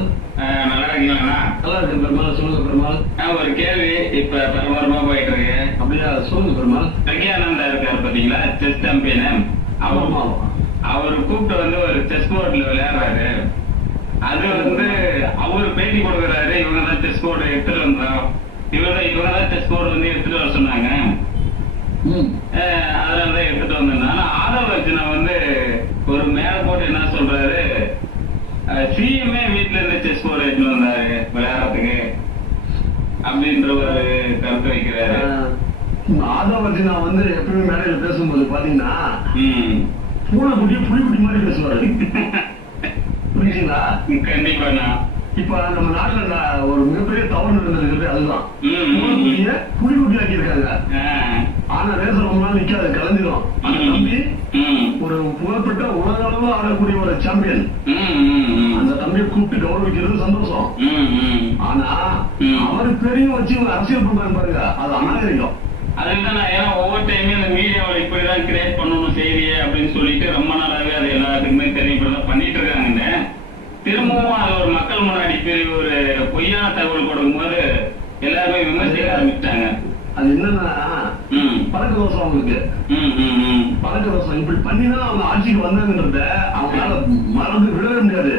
பெருமாள். நல்லா இருக்கீங்களா? நல்லா இருக்கு பெருமாள். சொல்லுங்க பெருமாள். ஒரு கேள்வி இப்ப பரபரமா போயிட்டு இருக்கு. அப்படியா? சொல்லுங்க பெருமாள். பிரக்யானந்தா இருக்காரு பாத்தீங்களா, செஸ் சாம்பியன். அவரு கூப்பிட்டு வந்து ஒரு செஸ் போர்ட்ல விளையாடுறாரு. அது வந்து அவரு பேட்டி கொடுக்குறாரு, இவங்கதான் செஸ் போர்டு எடுத்துட்டு வந்தோம், இவங்கதான் செஸ் போர்டு வந்து எடுத்துட்டு வர சொன்னாங்க, அதனாலதான் எடுத்துட்டு வந்தேன். ஆனா ஆதவ அர்ஜுனா வந்து ஒரு மேல போட்டு என்ன சொல்றாரு, சிஎம்ஏ வீட்டுல இருந்து செஸ் போர்டு எடுத்துட்டு வந்தாரு விளையாடுறதுக்கு அப்படின்ற ஒரு கருத்து வைக்கிறாரு. ஆதவ அர்ஜுனா வந்து எப்பவுமே மேடையில பேசும்போது பாத்தீங்கன்னா பூனைக்குட்டி புலிக்குட்டி மாதிரி பேசுவாரு. புரியுதுங்களா? கண்டிப்பா. இப்ப நம்ம நாட்டுல ஒரு மிகப்பெரிய தவறு நடந்திருக்கிறது அதுதான். பூனைக்குட்டிய புலிக்குட்டி ஆக்கி இருக்காங்க. ஆனா ரேசர் ரொம்ப நாள் நிக்காது, கலந்துடும். அந்த தம்பி ஒரு புகழ்பெற்ற உலக அளவில் ஆடக்கூடிய ஒரு சாம்பியன். அந்த தம்பியை கூப்பிட்டு கௌரவிக்கிறது சந்தோஷம். ஆனா அவர் பெரிய வச்சு அரசியல் பண்றாங்க பாருங்க, அது அநாகரிகம். அதுதான் ஏன்னா ஒவ்வொரு டைமே அந்த மீடியாவில் இப்படிதான் கிரியேட் பண்ணணும் செய்தியை அப்படின்னு சொல்லிட்டு ரொம்ப நாளாவே அது எல்லாத்துக்குமே தெரியும், இப்படிதான் பண்ணிட்டு இருக்காங்க. திரும்பவும் அது ஒரு மக்கள் முன்னாடி பெரிய ஒரு பொய்யான தகவல் கொடுக்கும் போது எல்லாருமே விமர்சிக்க ஆரம்பிச்சிட்டாங்க. அது என்னன்னா பழக்க தோசம் அவங்களுக்கு. பழக்க தோசம் இப்படி பண்ணிதான் அவங்க ஆட்சிக்கு வந்தாங்கன்றத அவங்களால மறந்து விடவே முடியாது.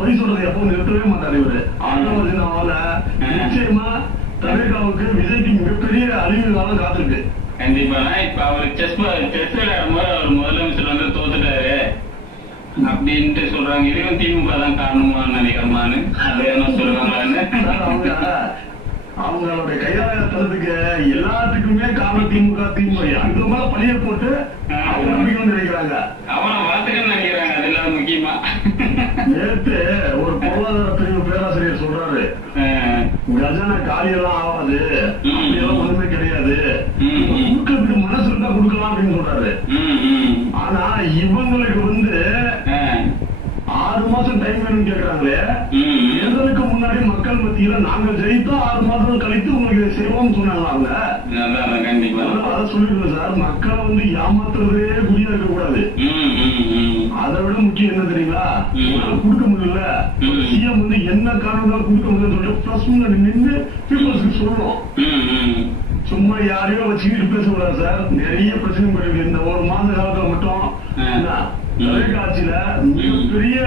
பொய் சொல்றது எப்பவும் நிறுத்தவே மாட்டாரு இவரு. ஆதவர்ஜுனாவால நிச்சயமா தமிழகாவுக்கு விஜய்க்கு மிகப்பெரிய அழிவு காலம் காத்திருக்கு. கண்டிப்பா. இப்ப அவரு செஸ் விளையாடும் போது அவர் முதலமைச்சர் வந்து தோத்துட்டாரு அப்படின்ட்டு சொல்றாங்க. இதுவும் திமுக தான் காரணமா நினைக்கிறமான்னு அது என்ன சொல்லுவாங்கன்னு. அவங்களுடைய கையாளத்துக்கு எல்லாத்துக்குமே காரணம் திமுக. அந்த மேல பழிய போட்டு அவங்க நம்பிக்கை நினைக்கிறாங்க, அவனை வளர்த்துக்கன்னு நினைக்கிறாங்க. அது இல்லாத முக்கியமா நேற்று ஒரு பொருளாதார பிரிவு பேராசிரியர் சொல்றாரு, கஜானா காலியெல்லாம் ஆகாது, அப்படியெல்லாம் ஒண்ணுமே கிடையாது, கொடுக்கறதுக்கு மனசு இருந்தா கொடுக்கலாம் அப்படின்னு சொல்றாரு. ஆனா இவங்களுக்கு வந்து 6 மாசம் டைம் வேணும்னு கேட்கறாங்களே. தேர்தலுக்கு முன்னாடி மக்கள் மத்தியில நாங்கள் ஜெயித்தா 6 மாதம் கழித்து உங்களுக்கு செய்வோம்னு சொன்னாங்களா அவங்க? அதை சொல்லிடுறேன் சார், மக்களை வந்து ஏமாத்துறதே குறியா இருக்க கூடாது. அதை விட முக்கியம் என்ன தெரியுங்களா, கொடுக்க முடியல, சிஎம் வந்து என்ன காரணம் கொடுக்க முடியலன்னு சொல்லிட்டு பிளஸ் முன்னாடி நின்று பீப்புள்ஸ்க்கு சொல்லணும். சும்மா யாரையோ வச்சுக்கிட்டு பேசக்கூடாது சார். நிறைய பிரச்சனை போயிருக்கு இந்த ஒரு மாத காலத்துல மட்டும். தொலைக்காட்சியில மிகப்பெரிய